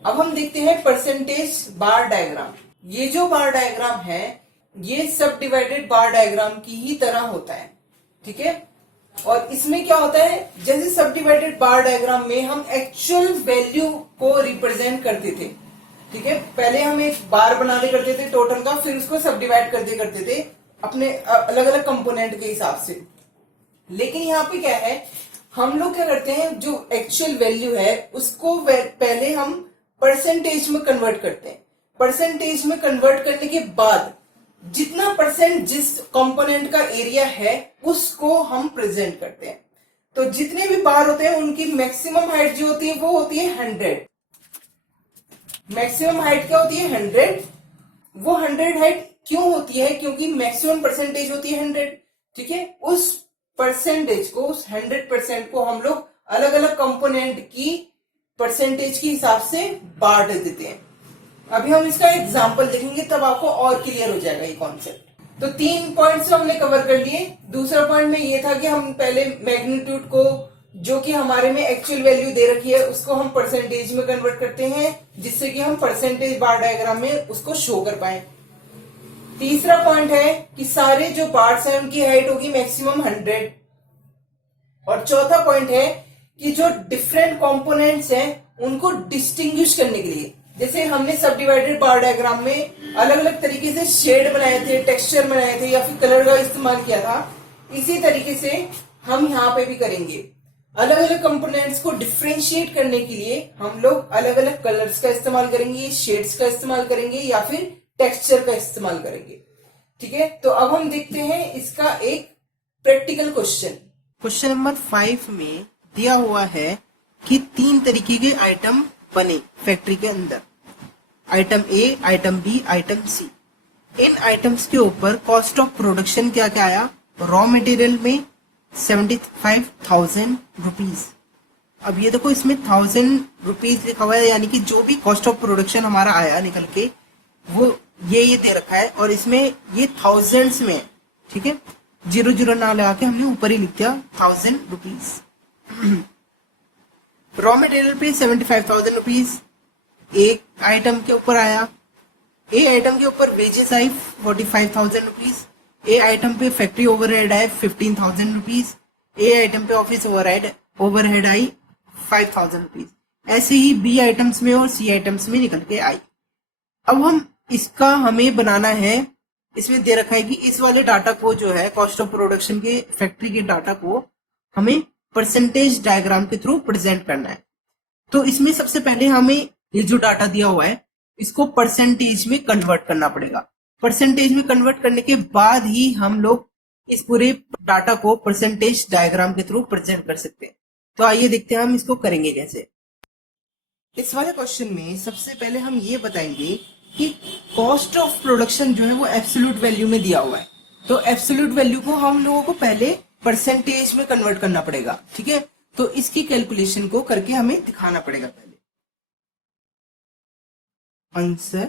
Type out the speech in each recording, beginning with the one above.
अब हम देखते हैं परसेंटेज बार डायग्राम। ये जो बार डायग्राम है ये सब डिवाइडेड बार डायग्राम की ही तरह होता है, ठीक है। और इसमें क्या होता है, जैसे सब डिवाइडेड बार डायग्राम में हम एक्चुअल वैल्यू को रिप्रेजेंट करते थे, ठीक है। पहले हम एक बार बना दे करते थे टोटल का, फिर उसको सब डिवाइड कर दिया करते थे अपने अलग अलग कंपोनेंट के हिसाब से। लेकिन यहाँ पे क्या है, हम लोग क्या करते हैं, जो एक्चुअल वैल्यू है उसको पहले हम परसेंटेज में कन्वर्ट करते हैं। परसेंटेज में कन्वर्ट करने के बाद जितना परसेंट जिस कंपोनेंट का एरिया है उसको हम प्रेजेंट करते हैं। तो जितने भी बार होते हैं उनकी मैक्सिमम हाइट जो होती है वो होती है 100। मैक्सिमम हाइट क्या होती है 100। वो 100 हाइट क्यों होती है, क्योंकि मैक्सिमम परसेंटेज होती है 100, ठीक है। उस परसेंटेज को, उस 100% को हम लोग अलग अलग कंपोनेंट की परसेंटेज के हिसाब से बांट देते हैं। अभी हम इसका एग्जांपल देखेंगे तब आपको और क्लियर हो जाएगा ये कॉन्सेप्ट। तो 3 पॉइंट्स हमने कवर कर लिए। दूसरा पॉइंट में ये था कि हम पहले मैग्नीट्यूड को, जो कि हमारे में एक्चुअल वैल्यू दे रखी है, उसको हम परसेंटेज में कन्वर्ट करते हैं जिससे कि हम परसेंटेज बार डायग्राम में उसको शो कर पाए। तीसरा पॉइंट है कि सारे जो पार्ट्स हैं उनकी हाइट होगी मैक्सिमम 100। और चौथा पॉइंट है कि जो डिफरेंट कंपोनेंट्स हैं उनको डिस्टिंग्विश करने के लिए, जैसे हमने सब डिवाइडेड बार डायग्राम में अलग अलग तरीके से शेड बनाए थे, टेक्सचर बनाए थे या फिर कलर का इस्तेमाल किया था, इसी तरीके से हम यहाँ पे भी करेंगे। अलग अलग कंपोनेंट्स को डिफ्रेंशिएट करने के लिए हम लोग अलग अलग कलर्स का इस्तेमाल करेंगे, शेड्स का इस्तेमाल करेंगे या फिर टेक्सचर का इस्तेमाल करेंगे, ठीक है। तो अब हम देखते हैं इसका एक प्रैक्टिकल क्वेश्चन। क्वेश्चन नंबर 5 में दिया हुआ है कि 3 तरीके के आइटम बने फैक्ट्री के अंदर, आइटम ए, आइटम बी, आइटम सी। इन आइटम्स के ऊपर कॉस्ट ऑफ प्रोडक्शन क्या क्या आया, रॉ मटेरियल में 75,000 रुपीज। अब ये देखो इसमें 1000 रुपीज लिखा हुआ है, यानी कि जो भी कॉस्ट ऑफ प्रोडक्शन हमारा आया निकल के वो ये दे रखा है और इसमें ये थाउजेंड्स में, ठीक है। 00 ना लगा के हमने ऊपर ही लिख दिया 1000 रुपीज। रॉ मटेरियल पे 75,000 रुपीज एक आइटम के ऊपर आया। ए आइटम के ऊपर वेजेस आई 45,000 रुपीज। ए आइटम पे फैक्ट्री ओवरहेड आए 15,000 रुपीज। ए आइटम पे ऑफिस ओवरहेड आई 5,000 रुपीज। ऐसे ही बी आइटम्स में और सी आइटम्स में निकल के आई। अब हम इसका हमें बनाना है, इसमें दे रखा है कि इस वाले डाटा को जो है कॉस्ट ऑफ प्रोडक्शन के फैक्ट्री के डाटा को हमें परसेंटेज डायग्राम के थ्रू प्रेजेंट करना है। तो इसमें सबसे पहले हमें ये जो डाटा दिया हुआ है इसको परसेंटेज में कन्वर्ट करना पड़ेगा। परसेंटेज में कन्वर्ट करने के बाद ही हम लोग इस पूरे डाटा को परसेंटेज डायग्राम के थ्रू प्रेजेंट कर सकते हैं। तो आइए देखते हैं हम इसको करेंगे कैसे। इस वाले क्वेश्चन में सबसे पहले हम ये बताएंगे कि कॉस्ट ऑफ प्रोडक्शन जो है वो एब्सोल्यूट वैल्यू में दिया हुआ है। तो एब्सोल्यूट वैल्यू को हम लोगों को पहले परसेंटेज में कन्वर्ट करना पड़ेगा, ठीक है। तो इसकी कैलकुलेशन को करके हमें दिखाना पड़ेगा पहले। आंसर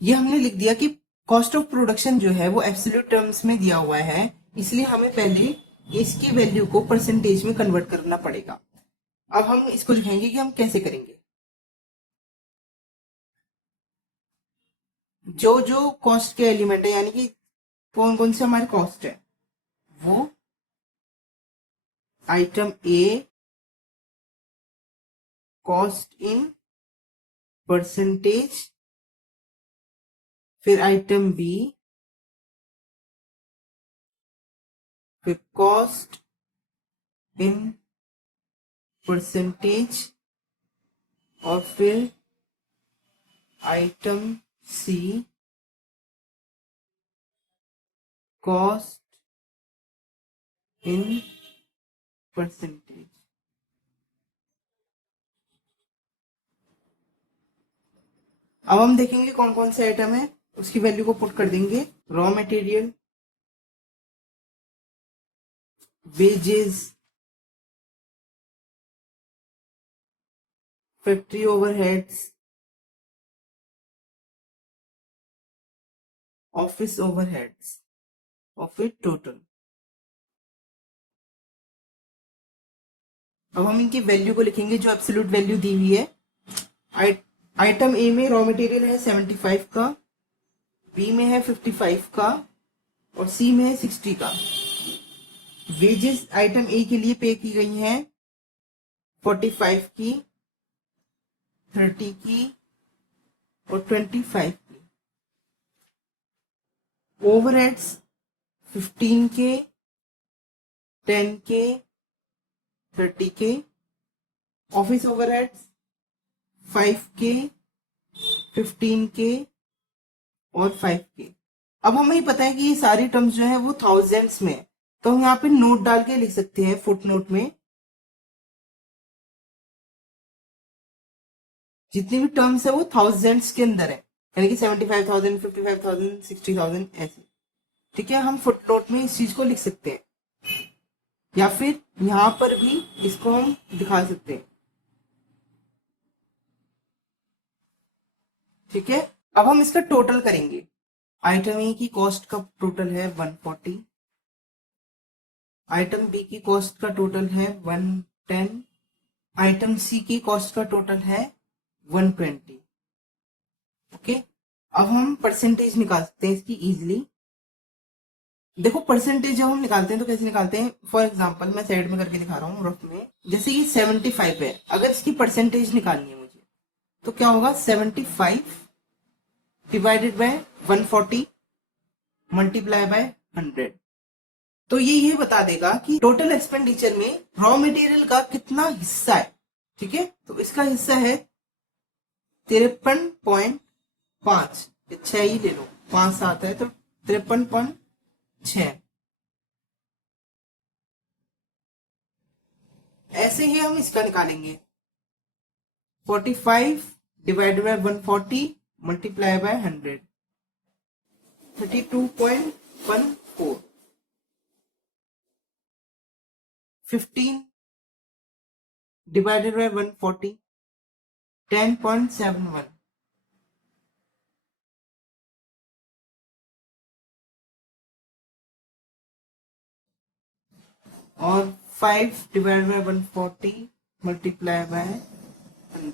ये हमने लिख दिया कि कॉस्ट ऑफ प्रोडक्शन जो है वो एब्सोल्यूट टर्म्स में दिया हुआ है, इसलिए हमें पहले इसकी वैल्यू को परसेंटेज में कन्वर्ट करना पड़ेगा। अब हम इसको लिखेंगे कि हम कैसे करेंगे। जो जो कॉस्ट के एलिमेंट है, यानी कि कौन कौन से हमारे कॉस्ट है, वो item A cost in percentage, फिर आइटम बी, फिर कॉस्ट इन परसेंटेज, और फिर item C cost in percentage. अब हम देखेंगे कौन कौन से आइटम है, उसकी वैल्यू को पुट कर देंगे। Raw material wages, factory overheads, office overheads, और फिर टोटल। अब हम इनकी वैल्यू को लिखेंगे जो एब्सोल्यूट वैल्यू दी हुई है। आइटम ए में रॉ मटेरियल है 75 का, बी में है 55 का, और सी में है 60 का। वेजेस आइटम ए के लिए पे की गई हैं 45 की, 30 की और 25 की। ओवरहेड्स 15 के, 10 के, 30 के। ऑफिस ओवरहेड्स 5 के, 15 के और 5 के। अब हमें पता है कि ये सारी टर्म्स जो है वो थाउजेंड्स में है, तो हम यहाँ पे नोट डाल के लिख सकते हैं फुट नोट में जितनी भी टर्म्स है वो थाउजेंड्स के अंदर है, यानी कि 75,000, 55,000, 60,000 ऐसे। ठीक है, हम फुट नोट में इस चीज को लिख सकते हैं, या फिर यहां पर भी इसको हम दिखा सकते हैं। ठीक है, अब हम इसका टोटल करेंगे। आइटम ए की कॉस्ट का टोटल है 140, आइटम बी की कॉस्ट का टोटल है 110, आइटम सी की कॉस्ट का टोटल है 120। ओके, अब हम परसेंटेज निकाल सकते हैं इसकी इजीली। देखो परसेंटेज जब हम निकालते हैं तो कैसे निकालते हैं, फॉर एग्जांपल मैं साइड में करके दिखा रहा हूँ रफ में। जैसे ये 75 है, अगर इसकी परसेंटेज निकालनी है मुझे तो क्या होगा, 75 डिवाइडेड बाय 140 मल्टीप्लाई बाय 100। तो ये बता देगा कि टोटल एक्सपेंडिचर में रॉ मटेरियल का कितना हिस्सा है। ठीक है, तो इसका हिस्सा है 53.5, 6 ही ले लो, 5 7 है तो 53.6। ऐसे ही हम इसका निकालेंगे 45 divided by 140 multiply by 100, 32.14। 15 divided by 140, 10.71। और 5 डिवाइडेड बाय 140 मल्टीप्लाई बाय 100,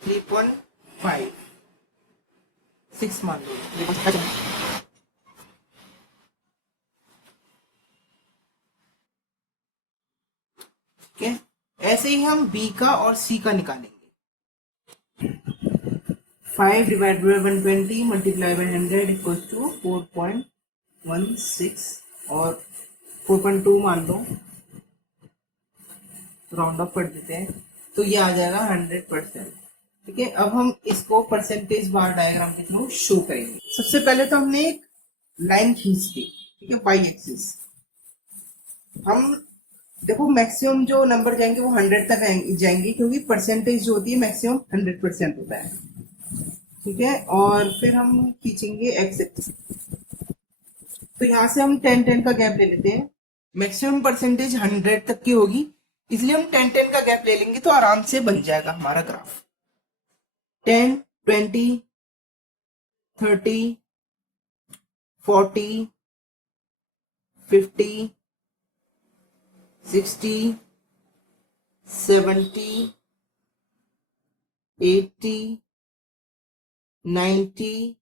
3.5, 6 मान लो। ठीक है, ऐसे ही हम बी का और सी का निकालेंगे। 5 divided by 120 multiply by 100 equal to 4.16 और 4.2 मान लो, राउंड ऑफ कर देते हैं तो ये आ जाएगा 100%। ठीक है, अब हम इसको परसेंटेज बार डायग्राम के थ्रू शो करेंगे। सबसे पहले तो हमने एक लाइन खींच दी, ठीक है, वाई एक्सिस। हम देखो मैक्सिमम जो नंबर जाएंगे वो 100 तक जाएंगे, क्योंकि परसेंटेज जो होती है मैक्सिमम 100% होता है। ठीक है, और फिर हम खींचेंगे एक्स एक्सिस। तो यहाँ से हम 10-10 का गैप ले लेते हैं। मैक्सिमम परसेंटेज 100 तक की होगी, इसलिए हम 10-10 का गैप ले लेंगे तो आराम से बन जाएगा हमारा ग्राफ। 10, 20, 30, 40, 50, 60, 70, 80, 90,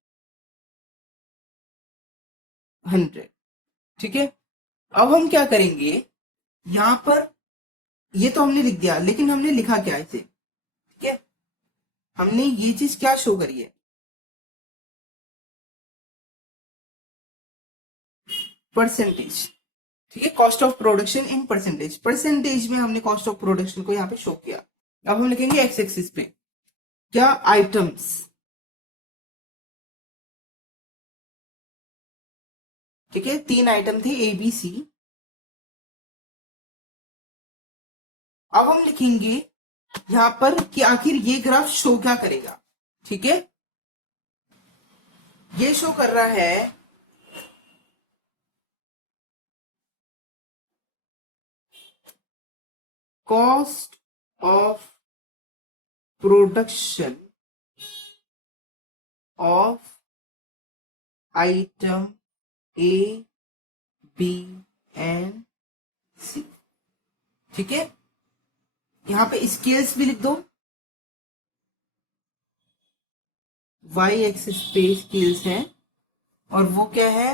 100। ठीक है, अब हम क्या करेंगे, यहां पर ये तो हमने लिख दिया, लेकिन हमने लिखा क्या इसे। ठीक है, हमने ये चीज क्या शो करी है, परसेंटेज। ठीक है, cost of production in percentage, percentage में हमने कॉस्ट ऑफ प्रोडक्शन को यहाँ पे शो किया। अब हम लिखेंगे एक्स एक्सिस पे क्या, आइटम्स। ठीक है, 3 आइटम थे ए बी सी। अब हम लिखेंगे यहां पर कि आखिर ये ग्राफ शो क्या करेगा। ठीक है, ये शो कर रहा है cost of production of item A B and C. ठीक है, यहां पे स्केल्स भी लिख दो, वाई एक्सिस पे स्केल्स है और वो क्या है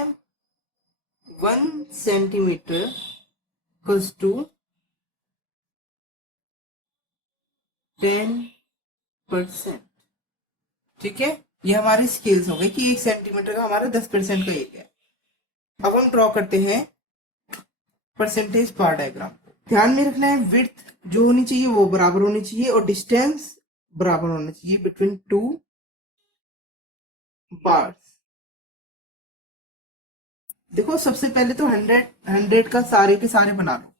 1 सेंटीमीटर इक्वल्स टू 10%। ठीक है, ये हमारे स्केल्स हो गए कि 1 सेंटीमीटर का हमारा 10% का एरिया है। अब हम ड्रॉ करते हैं परसेंटेज बार डायग्राम। ध्यान में रखना है विड्थ जो होनी चाहिए वो बराबर होनी चाहिए और डिस्टेंस बराबर होना चाहिए बिटवीन टू बार्स। देखो सबसे पहले तो 100 का सारे के सारे बना लो।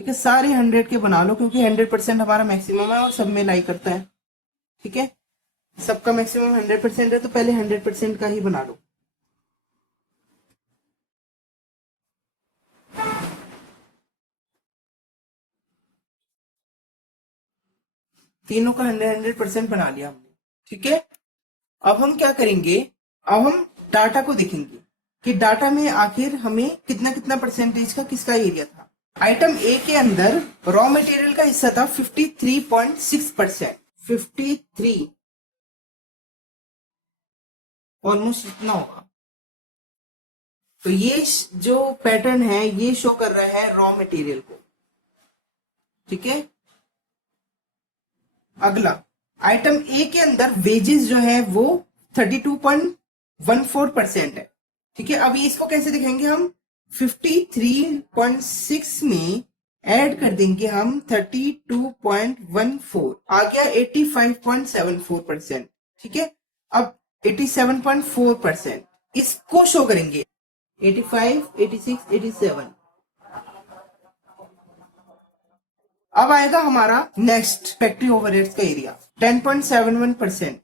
ठीक है, सारे 100 के बना लो क्योंकि 100% हमारा मैक्सिमम है और सब में लाई करता है। ठीक है, सबका मैक्सिमम 100% है तो पहले 100% का ही बना लो। तीनों का 100% बना लिया हमने। ठीक है, अब हम क्या करेंगे, अब हम डाटा को देखेंगे कि डाटा में आखिर हमें कितना कितना परसेंटेज का किसका एरिया था। आइटम ए के अंदर रॉ मटेरियल का हिस्सा था 53.6%। 53 ऑलमोस्ट इतना होगा। तो ये जो पैटर्न है ये शो कर रहा है रॉ मटेरियल को। ठीक है, अगला आइटम ए के अंदर वेजेस जो है वो 32.14% है। ठीक है, अभी इसको कैसे दिखाएंगे हम, 53.6 में ऐड कर देंगे हम 32.14, आ गया 85.74%। ठीक है, अब 87.4% इसको शो करेंगे, 85, 86, 87। अब आएगा हमारा नेक्स्ट फैक्ट्री ओवरहेड्स का एरिया 10.71%।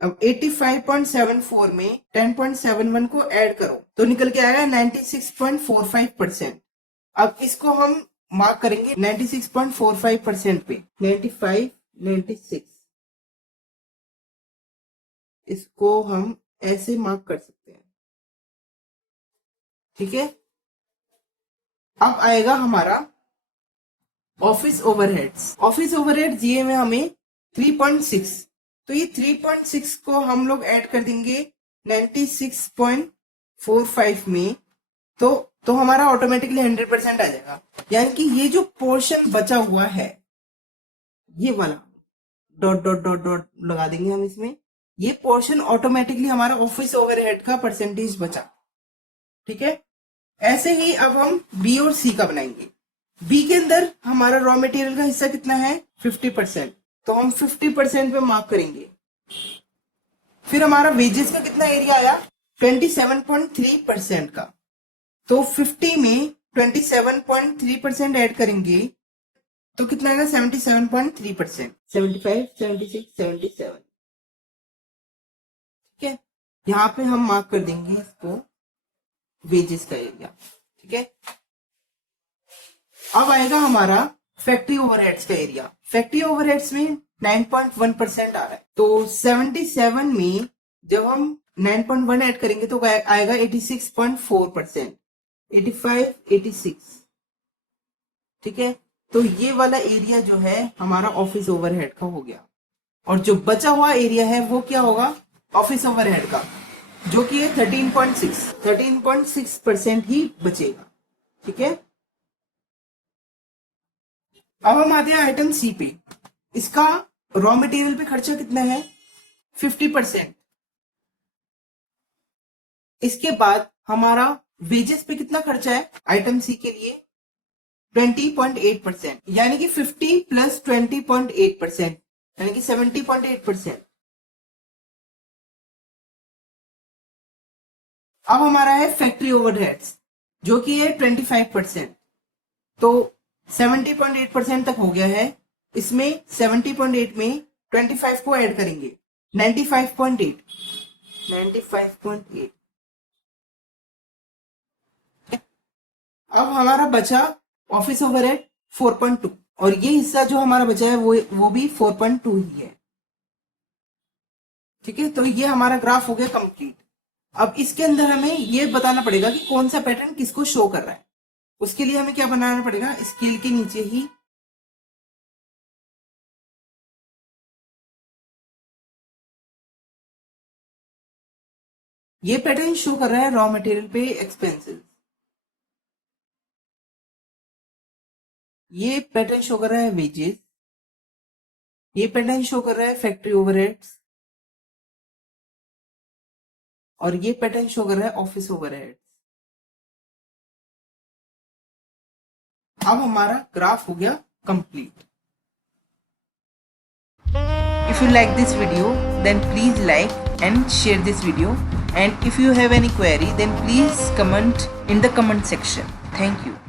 अब 85.74 में 10.71 को ऐड करो तो निकल के आएगा 96.45%। अब इसको हम मार्क करेंगे 96.45% पे, 95, 96 इसको हम ऐसे मार्क कर सकते हैं। ठीक है, अब आएगा हमारा ऑफिस ओवरहेड्स। ऑफिस ओवरहेड्स ये में हमें 3.6, तो ये 3.6 को हम लोग ऐड कर देंगे 96.45 में, तो हमारा ऑटोमेटिकली 100% आ जाएगा। यानी कि ये जो पोर्शन बचा हुआ है ये वाला डॉट डॉट डॉट डॉट लगा देंगे हम इसमें, ये पोर्शन ऑटोमेटिकली हमारा ऑफिस ओवरहेड का परसेंटेज बचा। ठीक है, ऐसे ही अब हम बी और सी का बनाएंगे। बी के अंदर हमारा रॉ मटेरियल का हिस्सा कितना है 50%, तो हम 50% पे मार्क करेंगे। फिर हमारा वेजेस का कितना एरिया आया 27.3% का, तो 50 में 27.3% ऐड करेंगे तो कितना आएगा 77.3%, 75, 76, 77। ठीक है, यहां पे हम मार्क कर देंगे इसको वेजेस का एरिया। ठीक है, अब आएगा हमारा फैक्ट्री ओवरहेड्स का एरिया। फैक्ट्री ओवरहेड्स में 9.1% आ रहा है, तो 77 में जब हम 9.1 ऐड करेंगे तो आएगा 86.4%, 85, 86। ठीक है, तो ये वाला एरिया जो है हमारा ऑफिस ओवरहेड का हो गया, और जो बचा हुआ एरिया है वो क्या होगा ऑफिस ओवरहेड का, जो कि है 13.6% ही बचेगा। ठीक है, अब हम आते हैं आइटम सी पे। इसका रॉ मटेरियल पे खर्चा कितना है 50%। इसके बाद हमारा वेजेस पे कितना खर्चा है आइटम सी के लिए 20.8%, यानी कि 50 प्लस 20.8%, यानी कि 70.8%। अब हमारा है फैक्ट्री ओवरहेड्स जो कि है 25%, तो 70.8% तक हो गया है। इसमें 70.8 में 25 को ऐड करेंगे 95.8, 95.8। अब हमारा बचा ऑफिस ओवरहेड 4.2 और ये हिस्सा जो हमारा बचा है वो भी 4.2 ही है। ठीक है, तो ये हमारा ग्राफ हो गया कंप्लीट। अब इसके अंदर हमें ये बताना पड़ेगा कि कौन सा पैटर्न किसको शो कर रहा है। उसके लिए हमें क्या बनाना पड़ेगा, स्केल के नीचे ही ये पैटर्न शो कर रहा है रॉ मटेरियल पे एक्सपेंसेस, ये पैटर्न शो कर रहा है वेजेस, ये पैटर्न शो कर रहा है फैक्ट्री ओवरहेड्स, और ये पैटर्न शो कर रहा है ऑफिस ओवरहेड्स। अब हमारा ग्राफ हो गया complete. If you like this video, then please like and share this video, and if you have any query, then please comment in the comment section. Thank you.